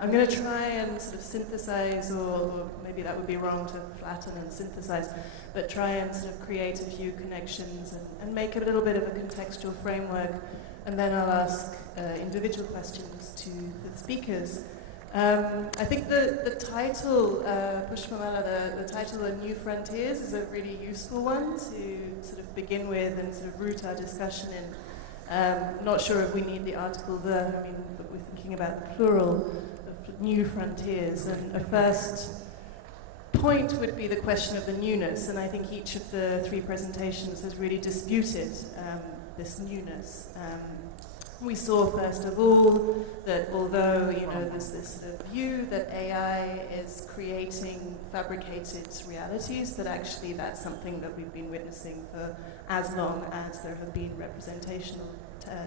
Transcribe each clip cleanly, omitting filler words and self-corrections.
I'm going to try and sort of synthesize, or maybe that would be wrong to flatten and synthesize, but try and sort of create a few connections and make a little bit of a contextual framework, and then I'll ask individual questions to the speakers. I think the title, Pushpamala, the title of New Frontiers is a really useful one to sort of begin with and sort of root our discussion in. Not sure if we need the article there, I mean, but we're thinking about the plural of new frontiers. And a first point would be the question of the newness, and I think each of the three presentations has really disputed this newness. We saw, first of all, that although there's this sort of view that AI is creating fabricated realities, that actually that's something that we've been witnessing for as long as there have been representational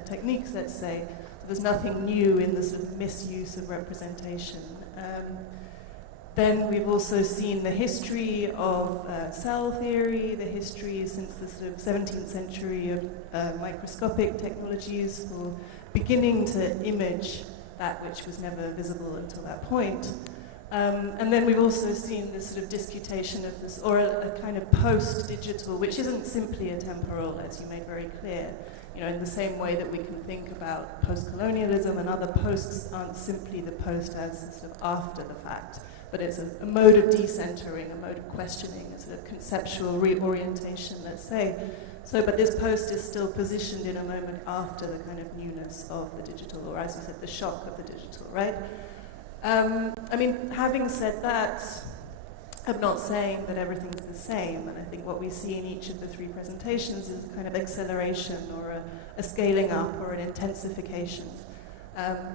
techniques, let's say. So there's nothing new in the sort of misuse of representation. Then we've also seen the history of cell theory, the history since the sort of 17th century of microscopic technologies for beginning to image that which was never visible until that point. And then we've also seen this sort of disputation of this, or a kind of post-digital, which isn't simply a temporal, as you made very clear. In the same way that we can think about post-colonialism and other posts aren't simply the post as sort of after the fact, but it's a mode of decentering, a mode of questioning, a sort of conceptual reorientation, let's say. But this post is still positioned in a moment after the kind of newness of the digital, or as you said, the shock of the digital, right? I mean, having said that, I'm not saying that everything's the same, and I think what we see in each of the three presentations is a kind of acceleration or a scaling up or an intensification.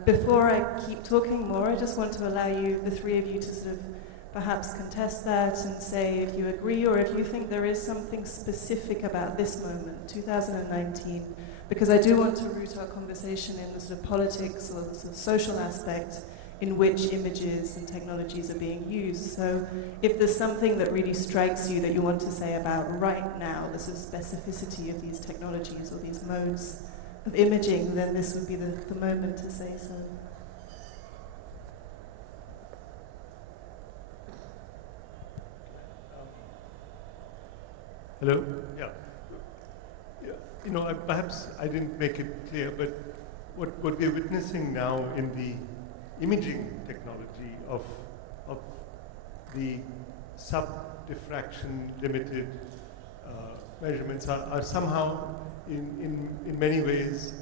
Before I keep talking more, I just want to allow you, the three of you, to sort of perhaps contest that and say if you agree or if you think there is something specific about this moment, 2019, because I do want to root our conversation in the sort of politics or the sort of social aspect in which images and technologies are being used. So if there's something that really strikes you that you want to say about right now, the sort of specificity of these technologies or these modes of imaging, then this would be the moment to say so. Hello? Yeah. Perhaps I didn't make it clear, but what we're witnessing now in the imaging technology of the sub-diffraction limited measurements are somehow in many ways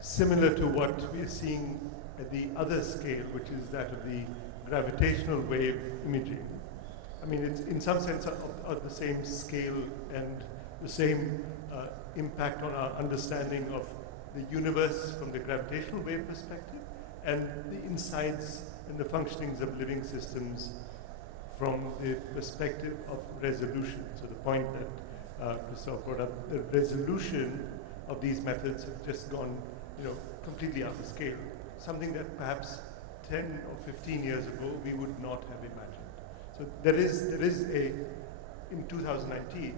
similar to what we're seeing at the other scale, which is that of the gravitational wave imaging. I mean, it's in some sense of the same scale and the same impact on our understanding of the universe from the gravitational wave perspective, and the insights and the functionings of living systems from the perspective of resolution. So the point that Christophe brought up, the resolution of these methods have just gone, completely out of scale. Something that perhaps 10 or 15 years ago we would not have imagined. So there is in 2019,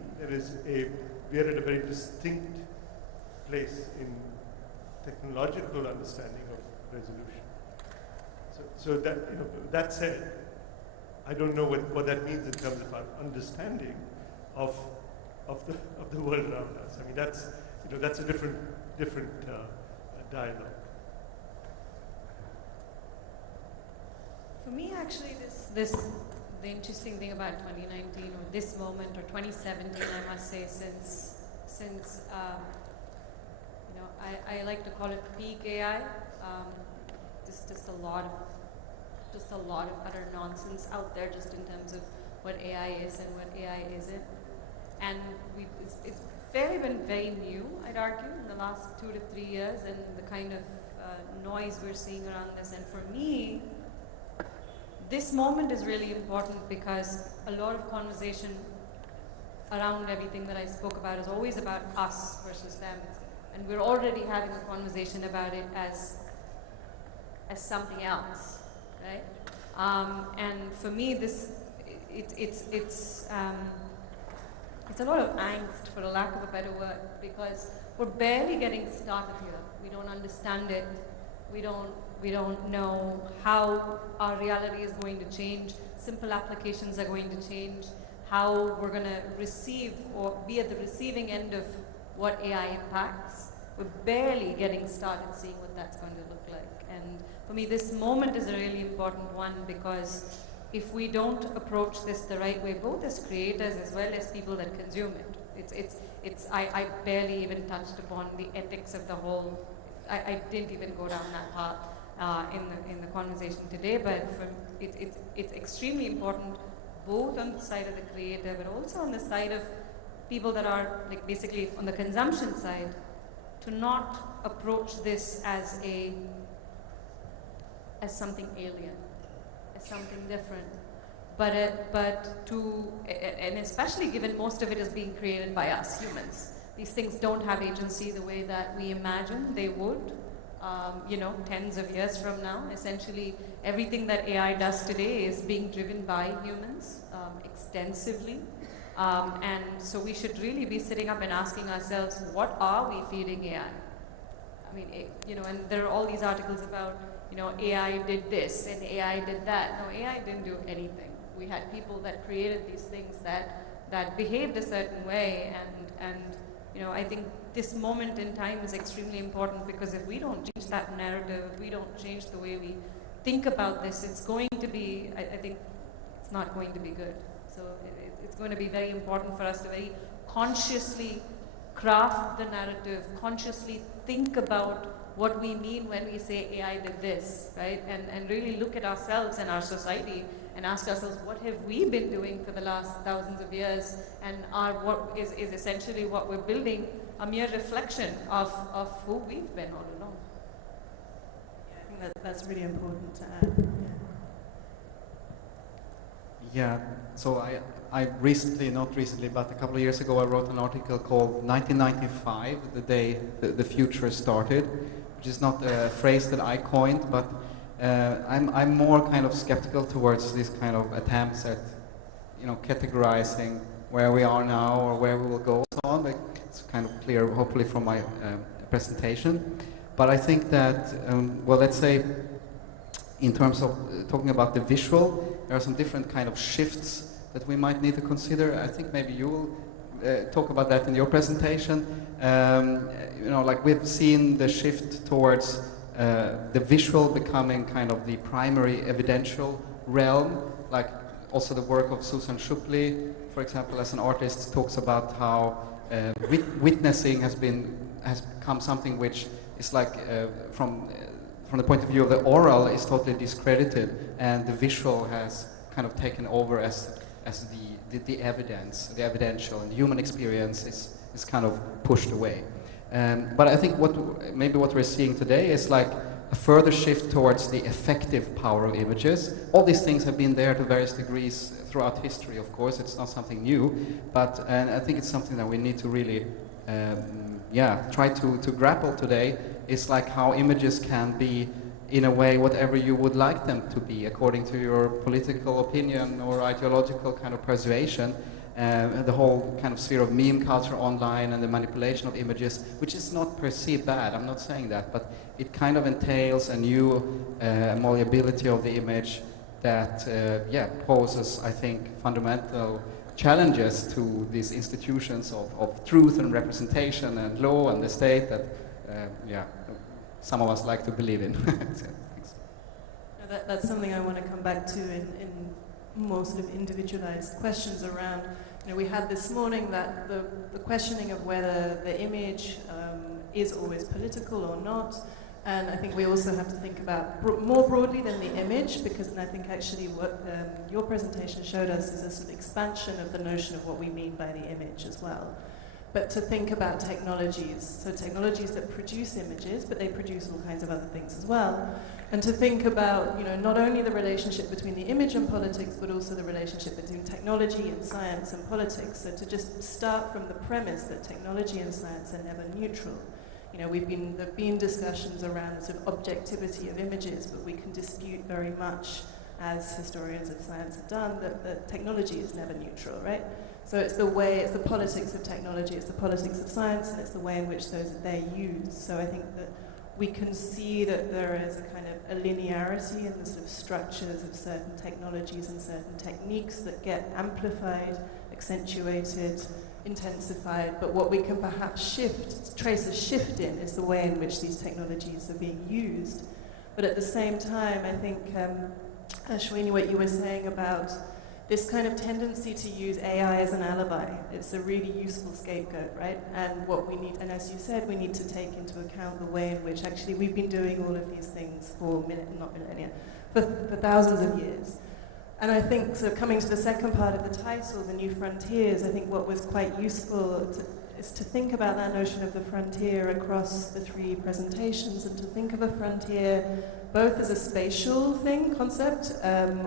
we are at a very distinct place in technological understanding of resolution. So that, that said, I don't know what that means in terms of our understanding of the world around us. I mean, that's a different dialogue. For me, actually, the interesting thing about 2019 or this moment or 2017, I must say, since I like to call it peak AI. Just a lot of utter nonsense out there, just in terms of what AI is and what AI isn't. And it's been very new, I'd argue, in the last 2 to 3 years, and the kind of noise we're seeing around this. And for me, this moment is really important because a lot of conversation around everything that I spoke about is always about us versus them. And we're already having a conversation about it as something else, right? And for me, it's a lot of angst, for a lack of a better word, because we're barely getting started here. We don't understand it. We don't We don't know how our reality is going to change. Simple applications are going to change. How we're going to receive or be at the receiving end of what AI impacts. We're barely getting started seeing what that's going to look like. And for me, this moment is a really important one, because if we don't approach this the right way, both as creators as well as people that consume it, I barely even touched upon the ethics of the whole. I didn't even go down that path in the conversation today, but it's extremely important, both on the side of the creator, but also on the side of people that are like basically on the consumption side, to not approach this as something alien, as something different, but to, and especially given most of it is being created by us humans. These things don't have agency the way that we imagine they would, tens of years from now. Essentially, everything that AI does today is being driven by humans extensively. And so we should really be sitting up and asking ourselves, what are we feeding AI? I mean, and there are all these articles about, AI did this and AI did that. No, AI didn't do anything. We had people that created these things that behaved a certain way, and I think this moment in time is extremely important, because if we don't change that narrative, if we don't change the way we think about this, it's going to be, I think it's not going to be good. So it's going to be very important for us to very consciously craft the narrative, consciously think about what we mean when we say AI did this, right? And really look at ourselves and our society and ask ourselves, what have we been doing for the last thousands of years? And what is essentially what we're building a mere reflection of who we've been all along. Yeah, I think that's really important to add. Yeah, so I recently, not recently, but a couple of years ago, I wrote an article called 1995, the day the future started, which is not a phrase that I coined, but I'm more kind of skeptical towards these kind of attempts at, categorizing where we are now or where we will go, so on. Like, it's kind of clear, hopefully, from my presentation. But I think that, well, let's say, in terms of talking about the visual, there are some different kind of shifts that we might need to consider. I think maybe you will talk about that in your presentation. Like we've seen the shift towards the visual becoming kind of the primary evidential realm. Like also the work of Susan Schuppli, for example, as an artist, talks about how witnessing has become something which is like from the point of view of the oral is totally discredited, and the visual has kind of taken over as the evidence, the evidential, and the human experience is kind of pushed away. But I think what we're seeing today is like a further shift towards the effective power of images. All these things have been there to various degrees throughout history, of course. It's not something new, but I think it's something that we need to really try to grapple today. It's like how images can be, in a way, whatever you would like them to be, according to your political opinion or ideological kind of persuasion. The whole kind of sphere of meme culture online and the manipulation of images, which is not per se bad, I'm not saying that, but it kind of entails a new malleability of the image that poses, I think, fundamental challenges to these institutions of truth and representation and law and the state that some of us like to believe in. So, thanks. That's something I want to come back to in more sort of individualized questions around. We had this morning that the questioning of whether the image is always political or not, and I think we also have to think about more broadly than the image, because I think actually what your presentation showed us is a sort of expansion of the notion of what we mean by the image as well. But to think about technologies, so technologies that produce images, but they produce all kinds of other things as well. And to think about, not only the relationship between the image and politics, but also the relationship between technology and science and politics. So to just start from the premise that technology and science are never neutral. There've been discussions around the sort of objectivity of images, but we can dispute very much, as historians of science have done, that technology is never neutral, right? So it's the politics of technology, it's the politics of science, and it's the way in which they're used. So I think that we can see that there is a kind of a linearity in the sort of structures of certain technologies and certain techniques that get amplified, accentuated, intensified, but what we can perhaps trace a shift in is the way in which these technologies are being used. But at the same time, I think, Ashwini, what you were saying about this kind of tendency to use AI as an alibi, it's a really useful scapegoat, right? And what we need, and as you said, we need to take into account the way in which actually we've been doing all of these things for for thousands of years. And I think, so coming to the second part of the title, The New Frontiers, I think what was quite useful is to think about that notion of the frontier across the three presentations, and to think of a frontier both as a spatial concept,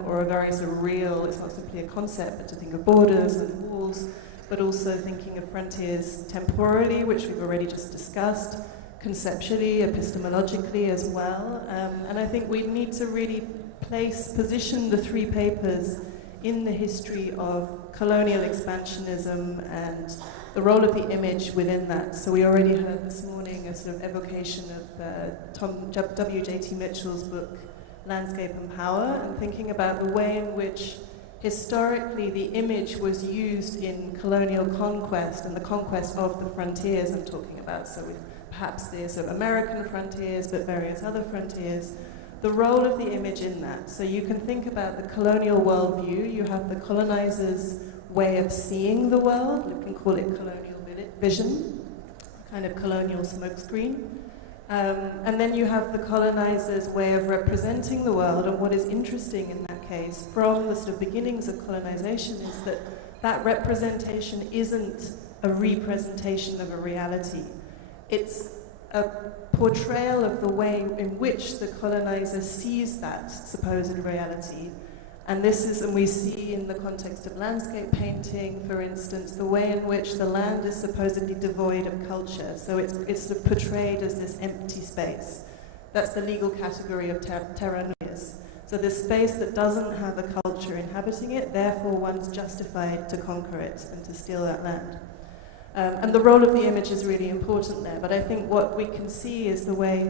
or a very sort of real, it's not simply a concept, but to think of borders and walls, but also thinking of frontiers temporally, which we've already just discussed, conceptually, epistemologically as well. And I think we need to really position the three papers in the history of colonial expansionism and the role of the image within that. So we already heard this morning a sort of evocation of W.J.T. Mitchell's book, Landscape and Power, and thinking about the way in which historically the image was used in colonial conquest and the conquest of the frontiers I'm talking about. So with perhaps the sort of American frontiers, but various other frontiers. The role of the image in that. So you can think about the colonial worldview. You have the colonizers' way of seeing the world. We can call it colonial vision, kind of colonial smokescreen. And then you have the colonizers' way of representing the world. And what is interesting in that case, from the sort of beginnings of colonization, is that that representation isn't a representation of a reality. It's a portrayal of the way in which the colonizer sees that supposed reality. And we see in the context of landscape painting, for instance, the way in which the land is supposedly devoid of culture. So it's sort of portrayed as this empty space. That's the legal category of terra nullius. So this space that doesn't have a culture inhabiting it, therefore one's justified to conquer it and to steal that land. And the role of the image is really important there. But I think what we can see is the way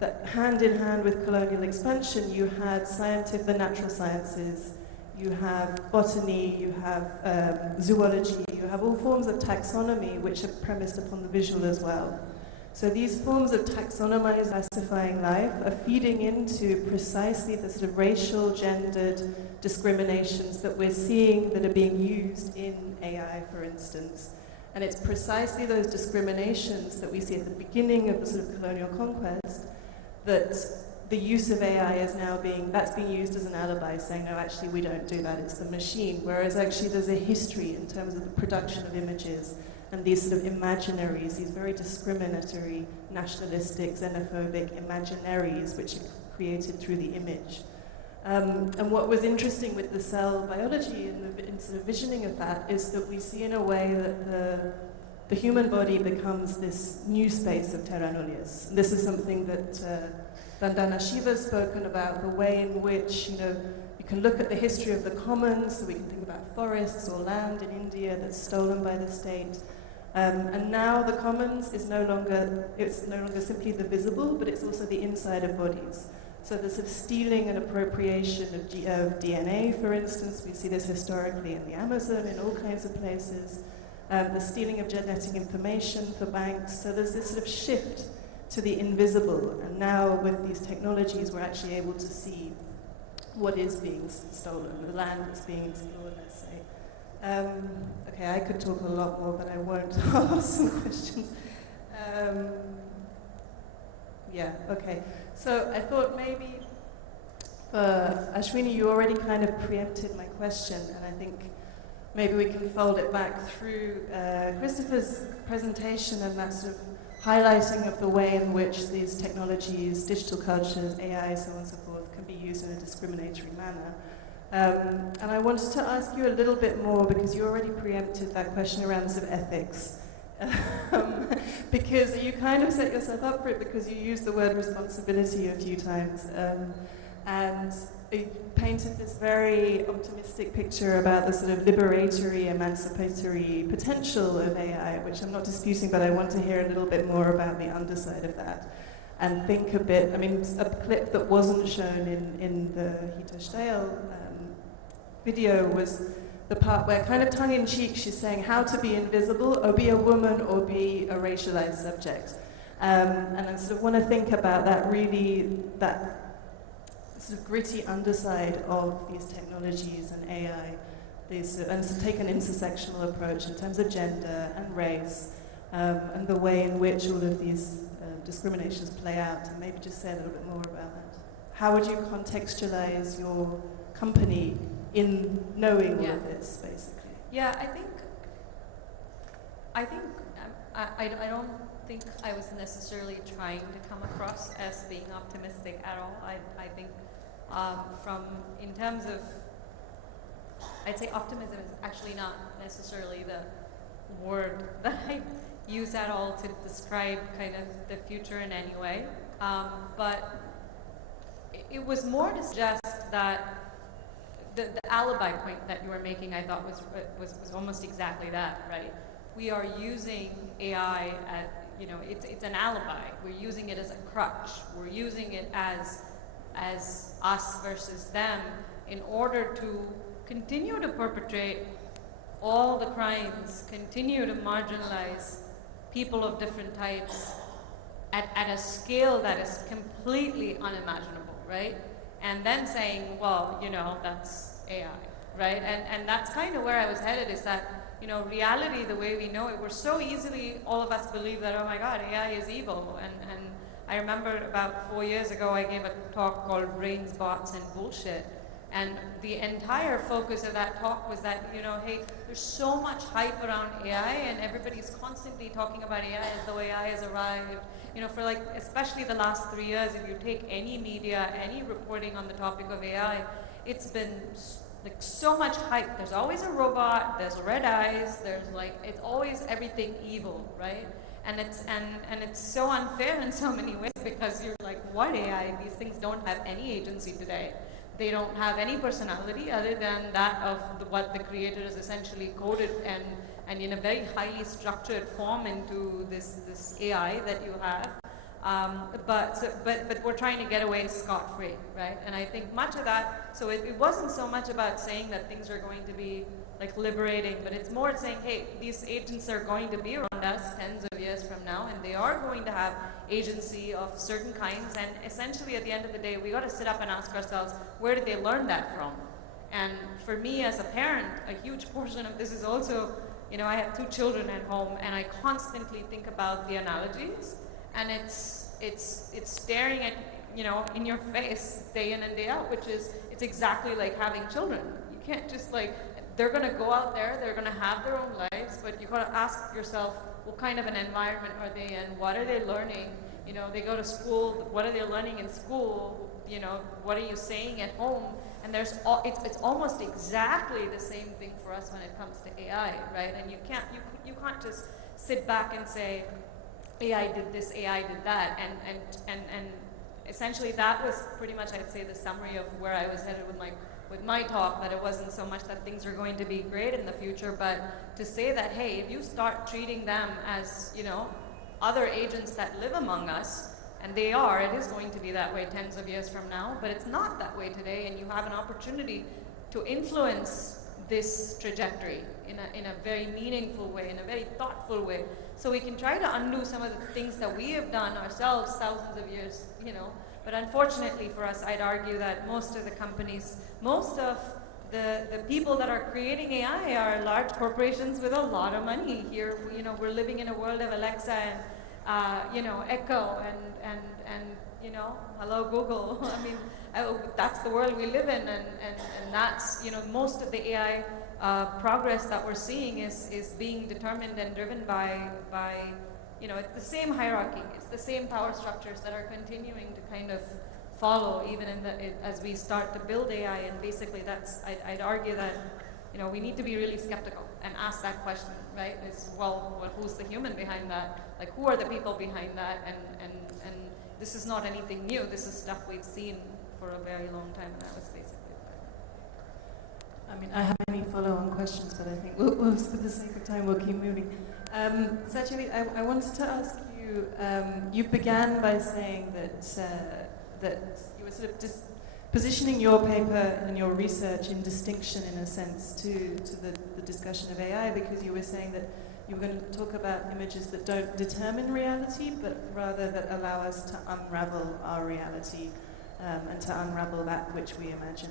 that hand in hand with colonial expansion, you had the natural sciences, you have botany, you have zoology, you have all forms of taxonomy which are premised upon the visual as well. So these forms of taxonomized, classifying life are feeding into precisely the sort of racial, gendered discriminations that we're seeing that are being used in AI, for instance. And it's precisely those discriminations that we see at the beginning of the sort of colonial conquest that the use of AI is now being used as an alibi, saying, no, actually we don't do that, it's the machine. Whereas actually there's a history in terms of the production of images and these sort of imaginaries, these very discriminatory, nationalistic, xenophobic imaginaries which are created through the image. And what was interesting with the cell biology and sort of visioning of that is that we see in a way that the human body becomes this new space of terra nullius. This is something that Vandana Shiva's spoken about, the way in which, you can look at the history of the commons, so we can think about forests or land in India that's stolen by the state. And now the commons is no longer simply the visible, but it's also the inside of bodies. So the sort of stealing and appropriation of DNA, for instance, we see this historically in the Amazon, in all kinds of places. The stealing of genetic information for banks. So there's this sort of shift to the invisible. And now with these technologies, we're actually able to see what is being stolen, the land that's being explored, let's say. Okay, I could talk a lot more, but I won't. I'll ask some questions. Yeah, okay. So I thought maybe for Ashwini, you already kind of preempted my question, and I think maybe we can fold it back through Christopher's presentation and that sort of highlighting of the way in which these technologies, digital cultures, AI, so on and so forth, can be used in a discriminatory manner. And I wanted to ask you a little bit more, because you already preempted that question around sort of ethics. Because you kind of set yourself up for it because you used the word responsibility a few times. And it painted this very optimistic picture about the sort of liberatory, emancipatory potential of AI, which I'm not disputing, but I want to hear a little bit more about the underside of that. and think a bit. I mean, a clip that wasn't shown in the Hito Steil video was the part where, kind of tongue-in-cheek, she's saying how to be invisible, or be a woman, or be a racialized subject. And I sort of want to think about that, really, that sort of gritty underside of these technologies and AI, and to take an intersectional approach in terms of gender and race, and the way in which all of these discriminations play out, and maybe just say a little bit more about that. How would you contextualize your company in knowing all of this, basically? Yeah, I don't think I was necessarily trying to come across as being optimistic at all. I think in terms of, I'd say optimism is actually not necessarily the word that I use at all to describe kind of the future in any way. But it was more to suggest that the alibi point that you were making, I thought was almost exactly that, right? We are using AI at, it's an alibi. We're using it as a crutch. We're using it as us versus them in order to continue to perpetrate all the crimes, continue to marginalize people of different types at a scale that is completely unimaginable, right? And then saying, well, that's AI, right? And that's kind of where I was headed, is that, reality, the way we know it, we're so easily, all of us believe that, oh my God, AI is evil. And I remember about 4 years ago, I gave a talk called Brains, Bots, and Bullshit. And the entire focus of that talk was that, hey, there's so much hype around AI, and everybody's constantly talking about AI as though AI has arrived. For especially the last 3 years, if you take any media, any reporting on the topic of AI, it's been so much hype. There's always a robot, there's red eyes, it's always everything evil, right? And it's so unfair in so many ways, because you're like, what AI? These things don't have any agency today. They don't have any personality other than that of what the creator has essentially coded and in a very highly structured form into this AI that you have. But we're trying to get away scot-free, right? And I think much of that, so it wasn't so much about saying that things are going to be liberating, but it's more saying, hey, these agents are going to be around us tens of years from now, and they are going to have agency of certain kinds, and essentially at the end of the day, we got to sit up and ask ourselves, where did they learn that from? And for me as a parent, a huge portion of this is also, I have 2 children at home, and I constantly think about the analogies, and it's staring at, in your face day in and day out, which is, it's exactly like having children. You can't just they're going to go out there, they're going to have their own lives, but you got to ask yourself, what kind of an environment are they in? What are they learning? They go to school, what are they learning in school? What are you saying at home? And it's almost exactly the same thing for us when it comes to AI, right? And you can't just sit back and say, AI did this, AI did that, and essentially that was pretty much, I'd say, the summary of where I was headed with my talk, that it wasn't so much that things are going to be great in the future, but to say that, hey, if you start treating them as, other agents that live among us, and they are, it is going to be that way tens of years from now, but it's not that way today, and you have an opportunity to influence this trajectory in a very meaningful way, in a very thoughtful way, so we can try to undo some of the things that we have done ourselves thousands of years, But unfortunately for us, I'd argue that most of the companies, most of the people that are creating AI are large corporations with a lot of money. Here, we're living in a world of Alexa and, Echo and hello Google. I mean, that's the world we live in, and that's, most of the AI progress that we're seeing is being determined and driven by it's the same hierarchy, it's the same power structures that are continuing to kind of follow even as we start to build AI, and basically I'd argue that we need to be really skeptical and ask that question, right? Well, who's the human behind that? Who are the people behind that? And this is not anything new. This is stuff we've seen for a very long time, and that was basically it. I mean, I have many follow-on questions, but I think for the sake of time, we'll keep moving. Actually, I wanted to ask you you. You began by saying that that you were sort of positioning your paper and your research in distinction, in a sense, to the discussion of AI, because you were saying that you were going to talk about images that don't determine reality, but rather that allow us to unravel our reality and to unravel that which we imagine.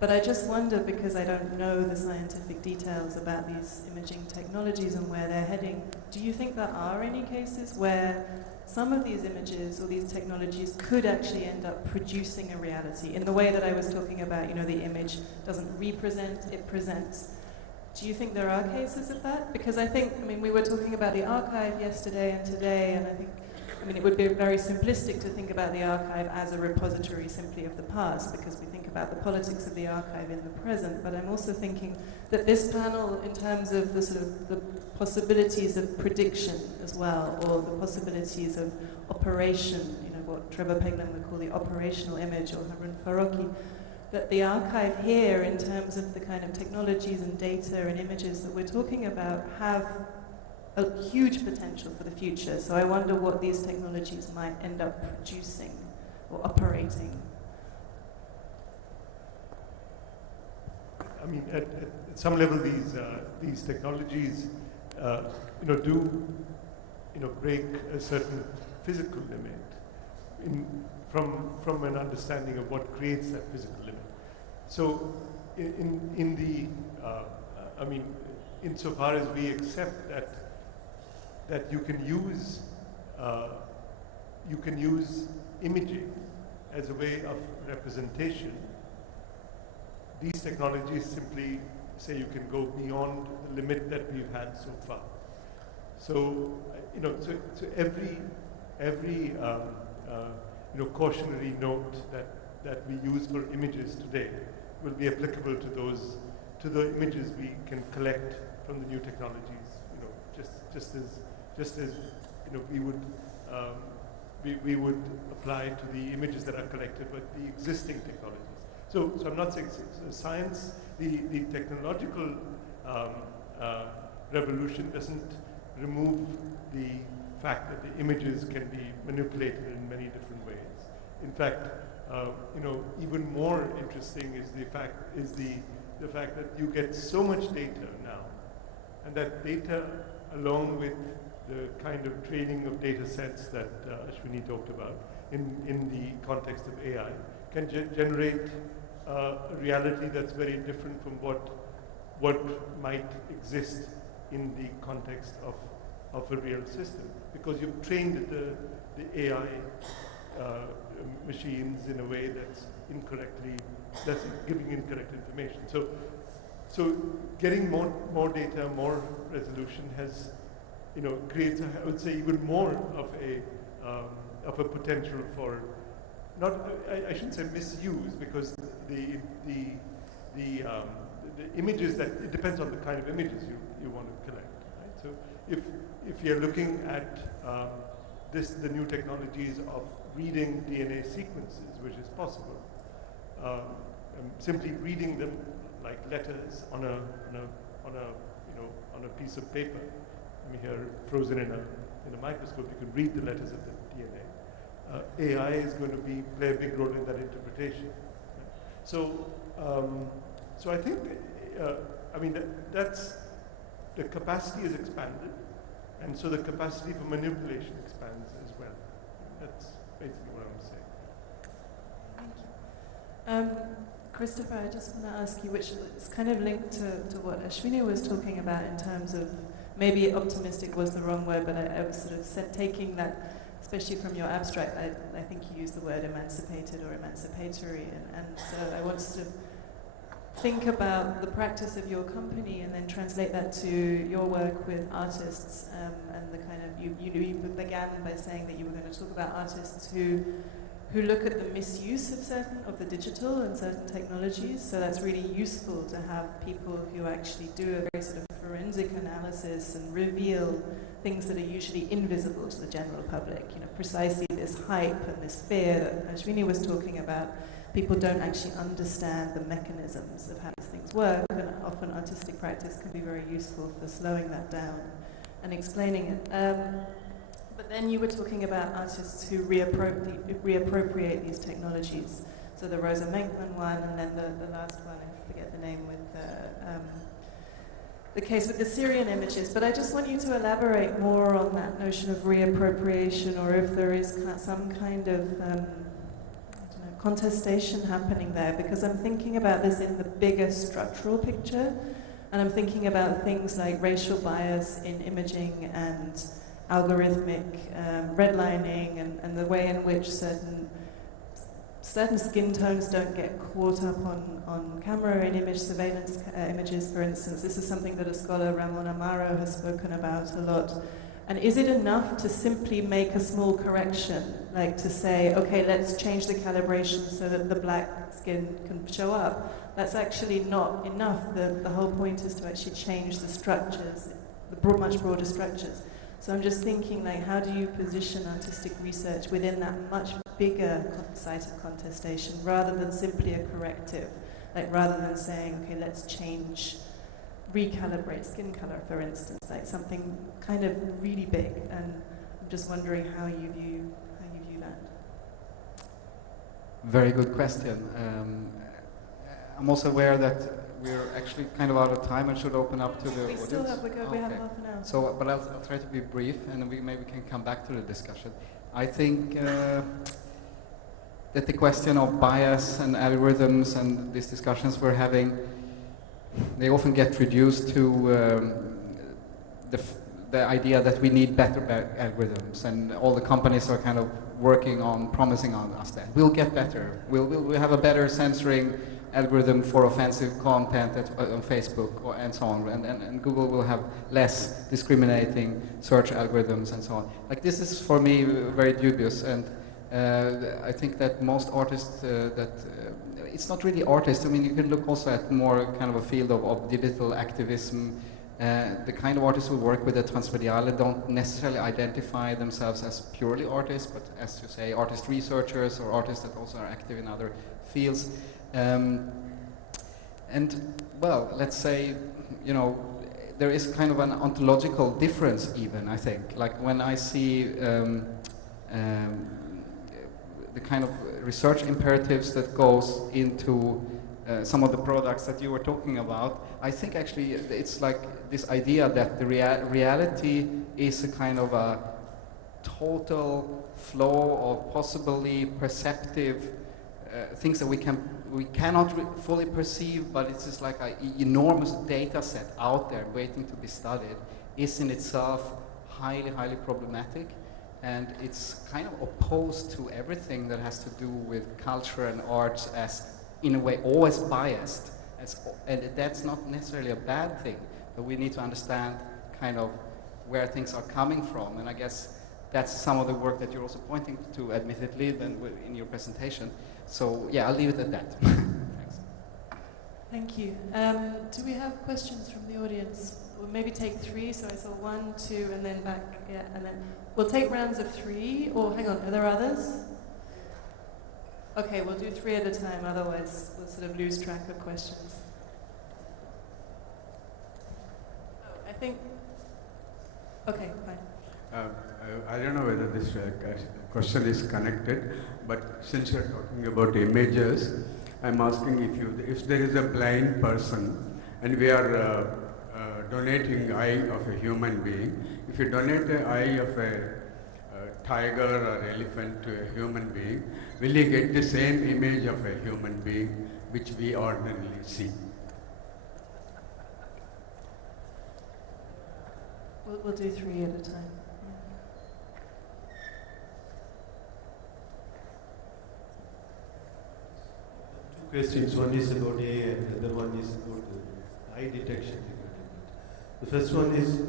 But I just wonder, because I don't know the scientific details about these imaging technologies and where they're heading, do you think there are any cases where some of these images or these technologies could actually end up producing a reality in the way that I was talking about, you know, the image doesn't represent, it presents? Do you think there are cases of that? Because I think, I mean, we were talking about the archive yesterday and today, and I think, I mean, it would be very simplistic to think about the archive as a repository simply of the past, because we think about the politics of the archive in the present. But I'm also thinking that this panel, in terms of the sort of the possibilities of prediction as well, or the possibilities of operation, you know, what Trevor Pegler would call the operational image, or Harun Farokhi, that the archive here, in terms of the kind of technologies and data and images that we're talking about, have a huge potential for the future. So I wonder what these technologies might end up producing or operating. I mean, at some level, these technologies, do, break a certain physical limit from an understanding of what creates that physical limit. So, insofar as we accept that you can use imaging as a way of representation, these technologies simply say you can go beyond the limit that we've had so far. So, so every cautionary note that we use for images today will be applicable to the images we can collect from the new technologies. Just as we would apply to the images that are collected with the existing technologies. So I'm not saying science, the technological revolution doesn't remove the fact that the images can be manipulated in many different ways. In fact, even more interesting is the fact that you get so much data now, and that data, along with the kind of training of data sets that Ashwini talked about in the context of AI, can generate a reality that's very different from what might exist in the context of a real system, because you've trained the AI machines in a way that's giving incorrect information. So getting more data, more resolution creates, I would say, even more of a potential for I shouldn't say misuse, because the images it depends on the kind of images you want to collect. Right? So if you're looking at the new technologies of reading DNA sequences, which is possible, simply reading them like letters on a piece of paper. I mean, here frozen in a microscope, you can read the letters of the DNA. AI is going to play a big role in that interpretation. Right? So I think that's the capacity is expanded, and so the capacity for manipulation expands as well. That's basically what I'm saying. Thank you. Christopher, I just want to ask you, which is kind of linked to what Ashwini was talking about in terms of, maybe optimistic was the wrong word, but I was sort of taking that, especially from your abstract, I think you used the word emancipated or emancipatory, and so I want to think about the practice of your company and then translate that to your work with artists, and the kind of, you began by saying that you were going to talk about artists who look at the misuse of the digital and certain technologies. So that's really useful to have people who actually do a very sort of forensic analysis and reveal things that are usually invisible to the general public. Precisely this hype and this fear that Ashwini was talking about. People don't actually understand the mechanisms of how these things work, and often artistic practice can be very useful for slowing that down and explaining it. But then you were talking about artists who reappropriate these technologies. So the Rosa Menkman one, and then the last one, I forget the name, with the case with the Syrian images. But I just want you to elaborate more on that notion of reappropriation, or if there is some kind of contestation happening there, because I'm thinking about this in the bigger structural picture, and I'm thinking about things like racial bias in imaging and algorithmic redlining, and the way in which certain skin tones don't get caught up on camera in image surveillance images, for instance. This is something that a scholar, Ramon Amaro, has spoken about a lot. And is it enough to simply make a small correction, like to say, okay, let's change the calibration so that the black skin can show up? That's actually not enough. The whole point is to actually change the structures, the much broader structures. So I'm just thinking, like, how do you position artistic research within that much bigger site of contestation, rather than simply a corrective? Like, rather than saying, okay, let's change, recalibrate skin color, for instance, like something kind of really big. And I'm just wondering how you view that. Very good question. I'm also aware that we're actually kind of out of time and should open up to the audience. We have half an hour. So, but I'll try to be brief, and we maybe can come back to the discussion. I think that the question of bias and algorithms and these discussions we're having, they often get reduced to the idea that we need better algorithms, and all the companies are kind of working on promising on us that we'll get better. We'll have a better censoring algorithm for offensive content on Facebook and so on, and Google will have less discriminating search algorithms and so on. Like, this is for me very dubious, and I think that most artists it's not really artists. I mean, you can look also at more kind of a field of digital activism. The kind of artists who work with the Transmediale don't necessarily identify themselves as purely artists, but as you say, artist researchers or artists that also are active in other fields. And well, let's say, you know, there is kind of an ontological difference even, I think. Like, when I see the kind of research imperatives that goes into some of the products that you were talking about, I think actually it's like this idea that the reality is a kind of a total flow of possibly perceptive things that we cannot fully perceive, but it's just like an enormous data set out there waiting to be studied, is in itself highly, highly problematic. And it's kind of opposed to everything that has to do with culture and arts, as, in a way, always biased. And that's not necessarily a bad thing, but we need to understand kind of where things are coming from. And I guess that's some of the work that you're also pointing to, admittedly, in your presentation. So yeah, I'll leave it at that. Thanks. Thank you. Do we have questions from the audience? We'll maybe take 3. So I saw 1, 2, and then back. Yeah, and then we'll take rounds of 3. Or hang on, are there others? Okay, we'll do 3 at a time. Otherwise, we'll sort of lose track of questions. Oh, I think. Okay, fine. I don't know whether this question is connected, but since you're talking about images, I'm asking if there is a blind person and we are donating eye of a human being, if you donate an eye of a tiger or elephant to a human being, will you get the same image of a human being which we ordinarily see? We'll do 3 at a time. Two questions. One is about AI and the other one is about eye detection. The first one is,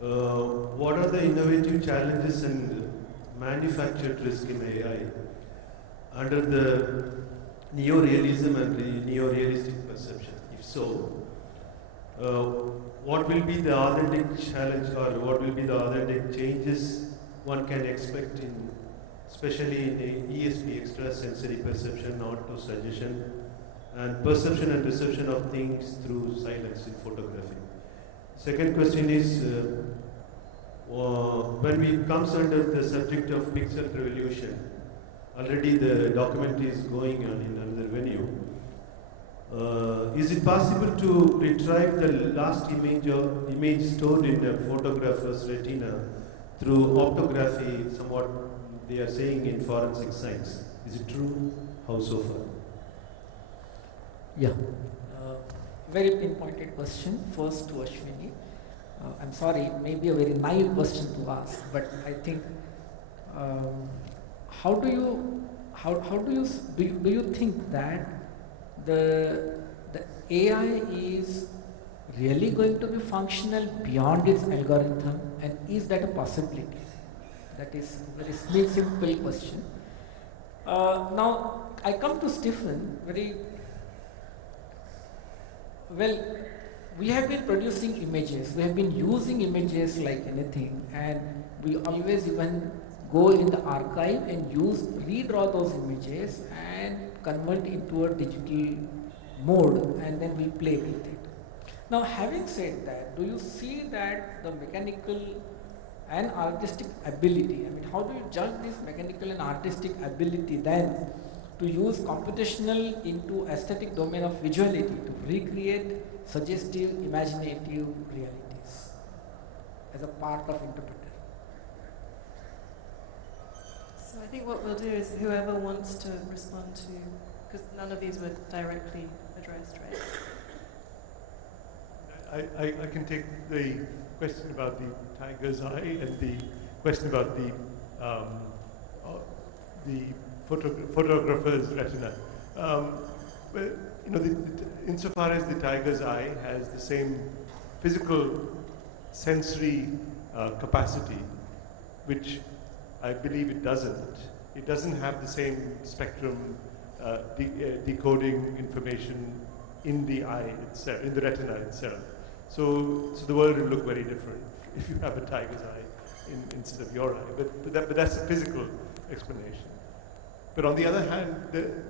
what are the innovative challenges and manufactured risk in AI under the neo-realism and the neo-realistic perception? If so, what will be the authentic challenge, or what will be the authentic changes one can expect in, especially in the ESP, extrasensory perception, auto suggestion, and perception and reception of things through silence in photography? Second question is, when it comes under the subject of pixel revolution, already the document is going on in another venue. Is it possible to retrieve the last image stored in a photographer's retina through optography, somewhat they are saying in forensic science? Is it true? How so far? Yeah. Very pinpointed question. First to Ashwini. I'm sorry, it may be a very naive question to ask, but I think how do you think that the AI is really going to be functional beyond its algorithm, and is that a possibility? That is a very simple question. Now I come to Stephen very well. We have been producing images, we have been using images like anything, and we always even go in the archive and redraw those images and convert into a digital mode, and then we play with it. Now, having said that, do you see that the mechanical and artistic ability, I mean, how do you judge this mechanical and artistic ability then to use computational into aesthetic domain of visuality to recreate suggestive, imaginative realities as a part of interpreter? So I think what we'll do is whoever wants to respond to, because none of these were directly addressed, right? I can take the question about the tiger's eye and the question about the photographer's retina. Well, you know, insofar as the tiger's eye has the same physical sensory capacity, which I believe it doesn't have the same spectrum decoding information in the eye itself, in the retina itself. So the world will look very different if you have a tiger's eye instead of your eye. But that's a physical explanation. But on the other hand,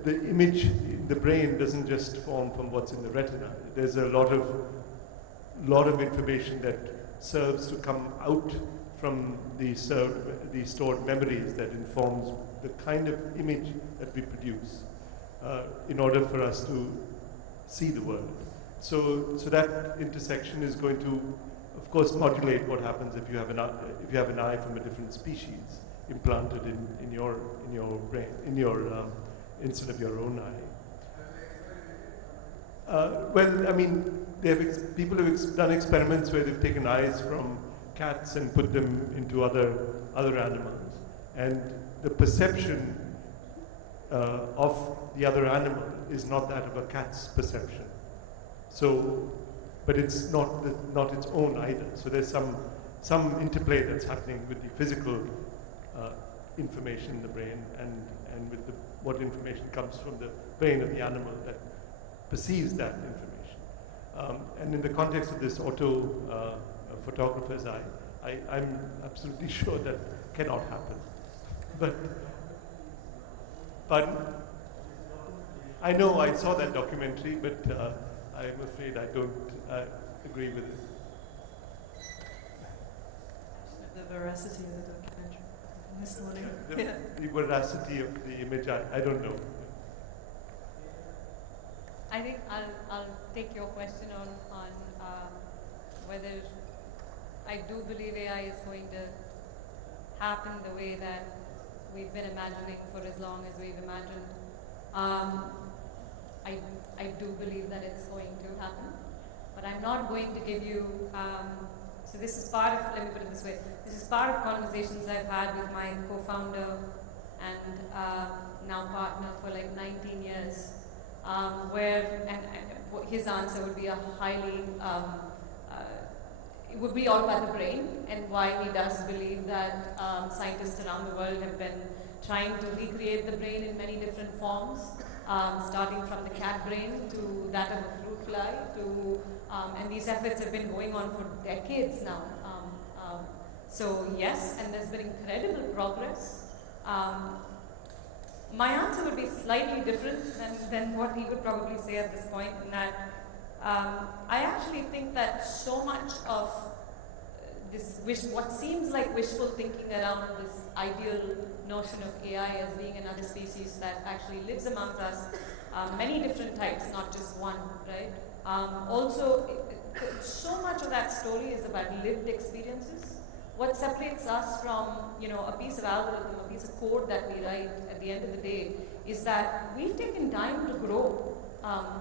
the image in the brain doesn't just form from what's in the retina. There's a lot of information that serves to come out from the stored memories that informs the kind of image that we produce in order for us to see the world. So that intersection is going to, of course, modulate what happens if you have an eye from a different species implanted in your brain, instead of your own eye. Well, I mean, people have done experiments where they've taken eyes from cats and put them into other animals, and the perception of the other animal is not that of a cat's perception. So, but it's not its own either. So there's some interplay that's happening with the physical information in the brain and with what information comes from the brain of the animal that perceives that information. And in the context of this photographer's eye, I'm absolutely sure that cannot happen. But I know I saw that documentary, but I'm afraid I don't agree with it. The veracity of the documentary this morning. The veracity of the image, I don't know. I think I'll take your question on whether I do believe AI is going to happen the way that we've been imagining for as long as we've imagined. I do believe that it's going to happen, but I'm not going to give you, so this is part of, let me put it this way, this is part of conversations I've had with my co-founder and now partner for like 19 years, where his answer would be a highly, it would be all about the brain and why he does believe that scientists around the world have been trying to recreate the brain in many different forms, starting from the cat brain to that of a fruit fly, to, and these efforts have been going on for decades now. So yes, and there's been incredible progress. My answer would be slightly different than what he would probably say at this point, in that I actually think that so much of what seems like wishful thinking around this ideal notion of AI as being another species that actually lives amongst us, many different types, not just one, right? Also, so much of that story is about lived experiences. What separates us from, a piece of algorithm, a piece of code that we write at the end of the day is that we've taken time to grow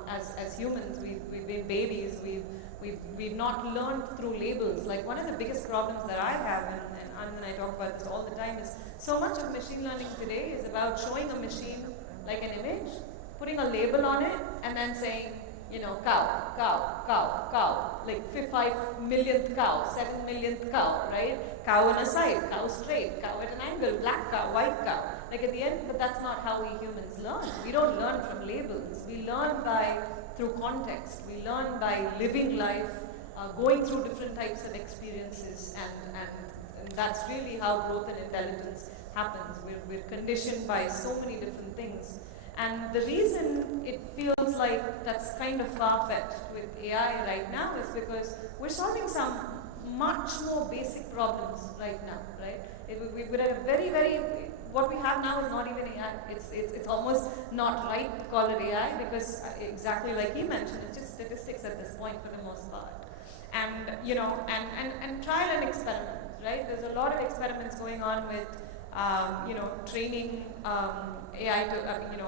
as humans. We've been babies. We've not learned through labels. Like one of the biggest problems that I have, and Anand and I talk about this all the time, is so much of machine learning today is about showing a machine like an image, putting a label on it, and then saying, cow, cow, cow, cow, like 5 millionth cow, 7 millionth cow, right? Cow on a side, cow straight, cow at an angle, black cow, white cow. Like at the end, but that's not how we humans learn. We don't learn from labels. We learn through context. We learn by living life, going through different types of experiences, and that's really how growth and intelligence happens. We're conditioned by so many different things. And the reason it feels like that's kind of far-fetched with AI right now is because we're solving some much more basic problems right now, right? We're at a very, very, what we have now is not even AI. It's almost not right to call it AI because exactly like he mentioned, it's just statistics at this point for the most part. And, and trial and experiment, right? There's a lot of experiments going on with training AI to,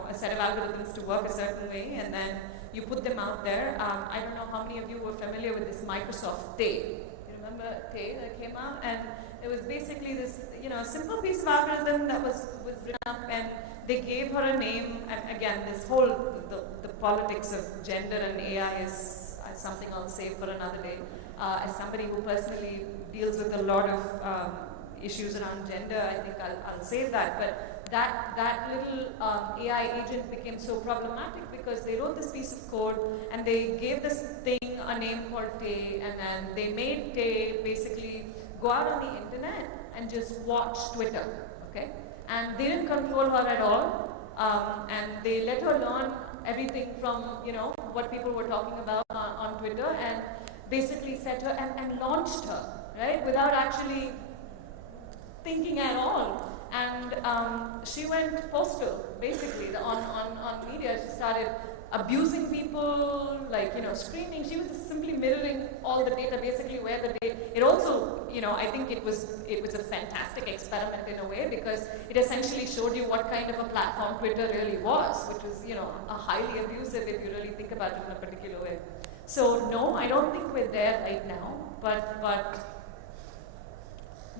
a set of algorithms to work a certain way, and then you put them out there. I don't know how many of you were familiar with this Microsoft Tay. You remember Tay that came out? And it was basically this, a simple piece of algorithm that was written up, and they gave her a name. And again, this whole, the politics of gender and AI is something I'll save for another day. As somebody who personally deals with a lot of issues around gender, I think I'll save that. But that little AI agent became so problematic because they wrote this piece of code and they gave this thing a name called Tay, and then they made Tay basically go out on the internet and just watch Twitter, okay? And they didn't control her at all, and they let her learn everything from, what people were talking about on Twitter, and basically set her and launched her, right? Without actually thinking at all. And she went postal, basically, on media. She started abusing people, screaming. She was just simply mirroring all the data, basically where the data. It also, I think it was a fantastic experiment in a way, because it essentially showed you what kind of a platform Twitter really was, which was, a highly abusive if you really think about it in a particular way. So no, I don't think we're there right now, but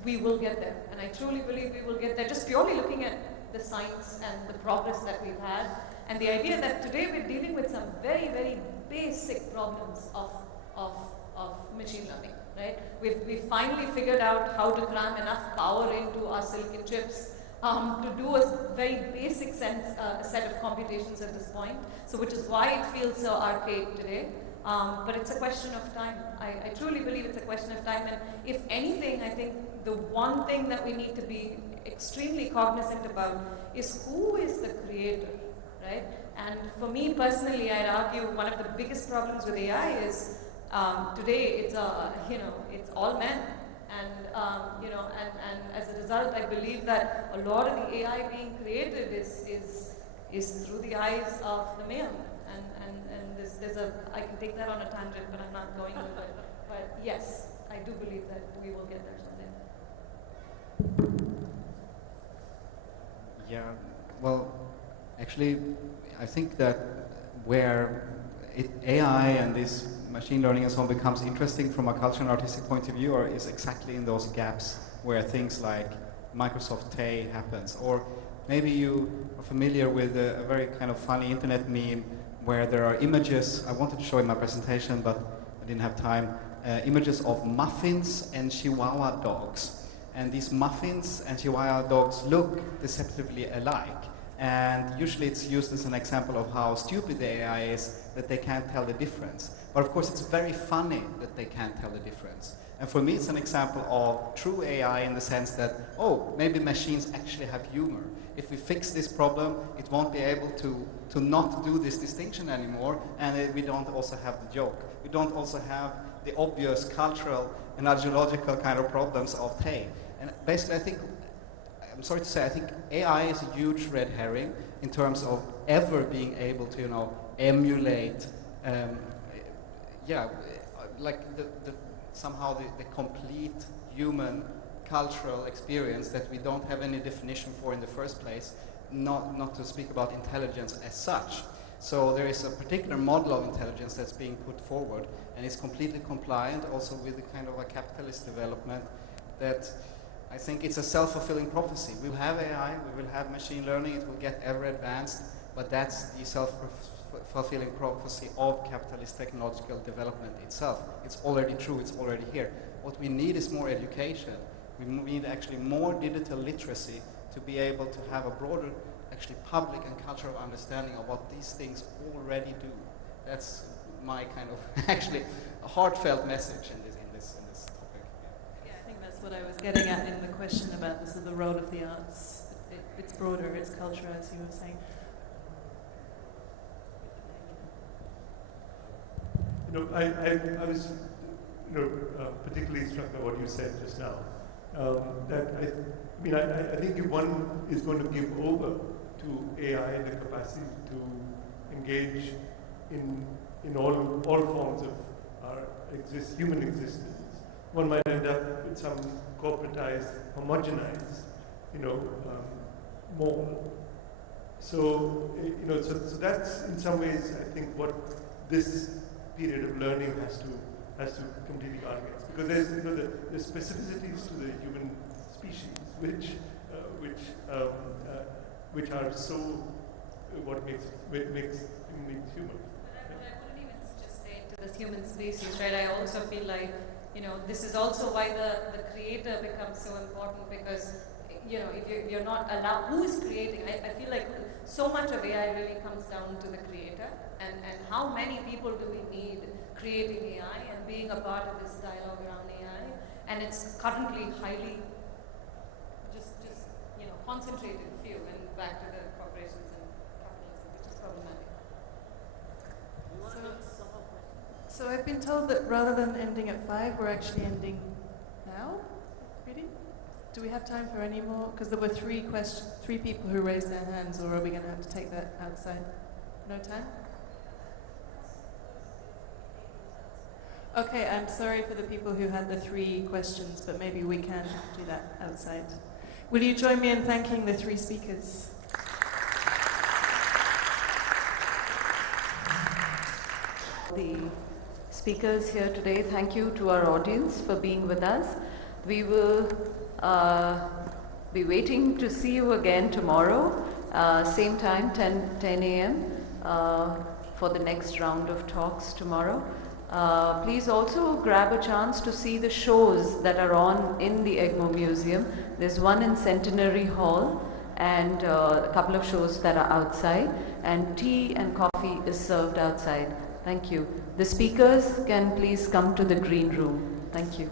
we will get there, and I truly believe we will get there, just purely looking at the science and the progress that we've had, and the idea that today we're dealing with some very, very basic problems of machine learning, right? We've finally figured out how to cram enough power into our silicon chips to do a very basic set of computations at this point, so which is why it feels so archaic today. But it's a question of time. I truly believe it's a question of time, and if anything, I think the one thing that we need to be extremely cognizant about is who is the creator, right? And for me personally, I'd argue one of the biggest problems with AI is today it's all men, and and as a result, I believe that a lot of the AI being created is through the eyes of the male. I can take that on a tangent, but I'm not going to it. But yes, I do believe that we will get there someday. Yeah, well, actually, I think that where AI and this machine learning and so on becomes interesting from a cultural and artistic point of view is exactly in those gaps where things like Microsoft Tay happens. Or maybe you are familiar with a very kind of funny internet meme where there are images. I wanted to show in my presentation, but I didn't have time. Images of muffins and Chihuahua dogs. And these muffins and Chihuahua dogs look deceptively alike. And usually it's used as an example of how stupid the AI is, that they can't tell the difference. But of course it's very funny that they can't tell the difference. And for me it's an example of true AI in the sense that, oh, maybe machines actually have humor. If we fix this problem, it won't be able to not do this distinction anymore, and we don't also have the joke. We don't also have the obvious cultural analogical kind of problems of, hey, and basically I think, I'm sorry to say, I think AI is a huge red herring in terms of ever being able to, emulate, like somehow the complete human cultural experience that we don't have any definition for in the first place, not to speak about intelligence as such. So there is a particular model of intelligence that's being put forward, and it's completely compliant also with the kind of a capitalist development that I think it's a self-fulfilling prophecy. We will have AI, we will have machine learning, it will get ever advanced, but that's the self-fulfilling prophecy of capitalist technological development itself. It's already true, it's already here. What we need is more education. We need actually more digital literacy to be able to have a broader, actually public and cultural understanding of what these things already do. That's my kind of actually a heartfelt message in this topic. Yeah, I think that's what I was getting at in the question about this, the role of the arts. It's broader, it's culture, as you were saying. I was, particularly struck by what you said just now. I think if one is going to give over to AI the capacity to engage in all forms of our human existence, one might end up with some corporatized, homogenized, mole. So that's in some ways, I think, what this period of learning has to completely guard against, because there's the specificities to the human species which are so what makes human beings human. But I wouldn't even just say to the human species, right? I also feel like this is also why the creator becomes so important, because if you're not allowed, who is creating? I feel like so much of AI really comes down to the creator, and how many people do we need creating AI and being a part of this dialogue around AI? And it's currently highly just concentrated few, and back to the corporations and capitalism, which is problematic. So I've been told that rather than ending at 5, we're actually ending now. Really? Do we have time for any more? Because there were 3 people who raised their hands, or are we going to have to take that outside? No time? Okay, I'm sorry for the people who had the 3 questions, but maybe we can do that outside. Will you join me in thanking the 3 speakers? The speakers here today, thank you to our audience for being with us. We will be waiting to see you again tomorrow, same time, 10 a.m. For the next round of talks tomorrow. Please also grab a chance to see the shows that are on in the EGMO Museum. There's one in Centenary Hall and a couple of shows that are outside, and tea and coffee is served outside. Thank you. The speakers can please come to the green room. Thank you.